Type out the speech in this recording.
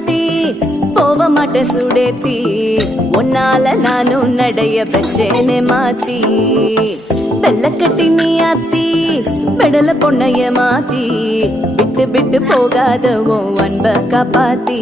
மாத்தி போக மாட்டேன் சுடேத்தி உன்னால நானும் நடைய பெற்றேனே மாத்தி வெள்ளக்கட்டி நீ ஆத்தி பெடல பொண்ணைய மாத்தி விட்டு விட்டு போகாத உன் அன்ப காப்பாத்தி